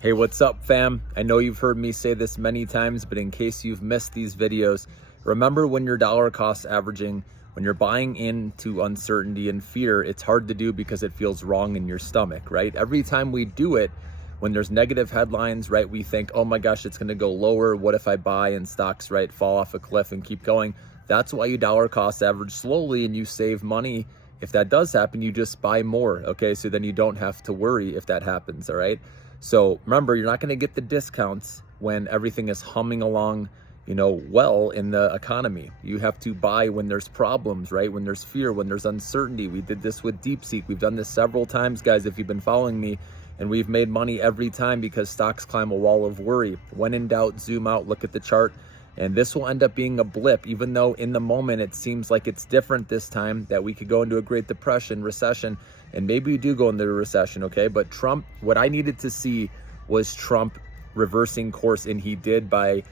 Hey, what's up, fam? I know you've heard me say this many times, but in case you've missed these videos, remember when you're dollar cost averaging, when you're buying into uncertainty and fear, it's hard to do because it feels wrong in your stomach, right? Every time we do it, when there's negative headlines, right, we think, oh my gosh, it's going to go lower. What if I buy and stocks, right, fall off a cliff and keep going? That's why you dollar cost average slowly and you save money. If that does happen, you just buy more, okay? So then you don't have to worry if that happens, all right? So remember, you're not going to get the discounts when everything is humming along, well in the economy. You have to buy when there's problems, right? When there's fear, when there's uncertainty. We did this with DeepSeek. We've done this several times, guys, if you've been following me, and we've made money every time because stocks climb a wall of worry. When in doubt, zoom out, look at the chart. And this will end up being a blip, even though in the moment it seems like it's different this time, that we could go into a Great Depression, recession, and maybe we do go into a recession, okay? But Trump, what I needed to see was Trump reversing course, and he did by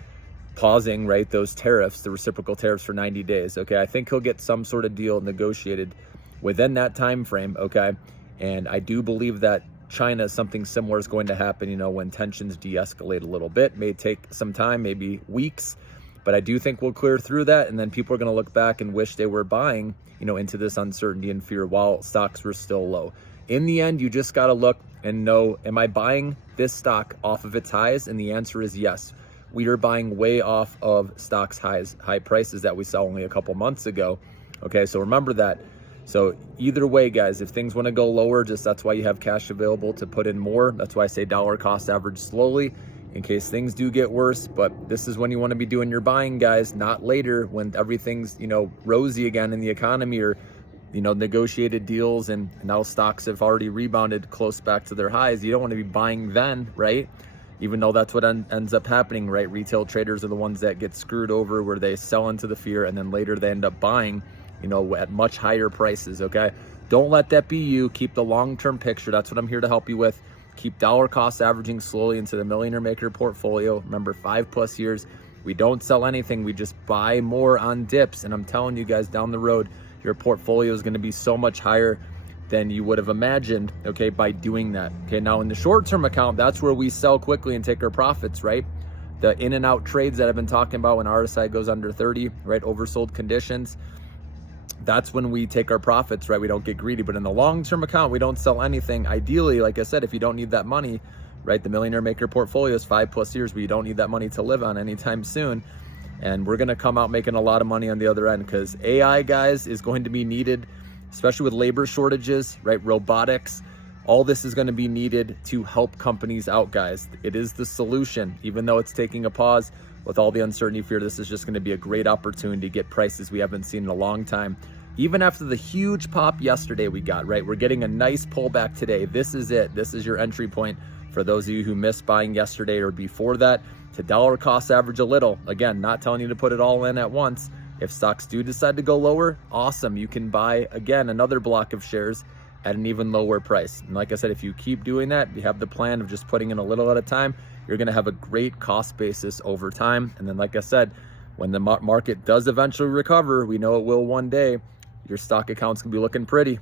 pausing, right, those tariffs, the reciprocal tariffs for 90 days, okay? I think he'll get some sort of deal negotiated within that time frame, okay? And I do believe that China, something similar is going to happen, when tensions de-escalate a little bit. May take some time, maybe weeks, but I do think we'll clear through that, and then people are going to look back and wish they were buying, into this uncertainty and fear while stocks were still low. In the end, you just got to look and know, am I buying this stock off of its highs? And the answer is yes. We are buying way off of stocks high prices that we saw only a couple months ago. Okay, so remember that. So either way, guys, if things want to go lower, that's why you have cash available to put in more. That's why I say dollar cost average slowly in case things do get worse. But this is when you want to be doing your buying, guys, not later when everything's, rosy again in the economy, or, negotiated deals and now stocks have already rebounded close back to their highs. You don't want to be buying then, right? Even though that's what ends up happening, right? Retail traders are the ones that get screwed over, where they sell into the fear and then later they end up buying, at much higher prices, okay? Don't let that be you. Keep the long-term picture. That's what I'm here to help you with. Keep dollar cost averaging slowly into the Millionaire Maker portfolio. Remember, 5+ years. We don't sell anything. We just buy more on dips. And I'm telling you guys, down the road, your portfolio is going to be so much higher than you would have imagined, okay, by doing that. Okay, now in the short-term account, that's where we sell quickly and take our profits, right? The in and out trades that I've been talking about when RSI goes under 30, right? Oversold conditions. That's when we take our profits, right? We don't get greedy. But in the long-term account, we don't sell anything. Ideally, like I said, if you don't need that money, right? The Millionaire Maker portfolio is 5+ years, but you don't need that money to live on anytime soon. And we're going to come out making a lot of money on the other end, because AI, guys, is going to be needed, especially with labor shortages, right? Robotics. All this is going to be needed to help companies out, guys. It is the solution. Even though it's taking a pause with all the uncertainty, fear, this is just going to be a great opportunity to get prices we haven't seen in a long time. Even after the huge pop yesterday we got, right? We're getting a nice pullback today. This is it. This is your entry point for those of you who missed buying yesterday or before that, to dollar cost average a little. Again, not telling you to put it all in at once. If stocks do decide to go lower, awesome. You can buy, again, another block of shares at an even lower price. And like I said, if you keep doing that, you have the plan of just putting in a little at a time, you're going to have a great cost basis over time. And then, like I said, when the market does eventually recover, we know it will one day, your stock accounts can be looking pretty.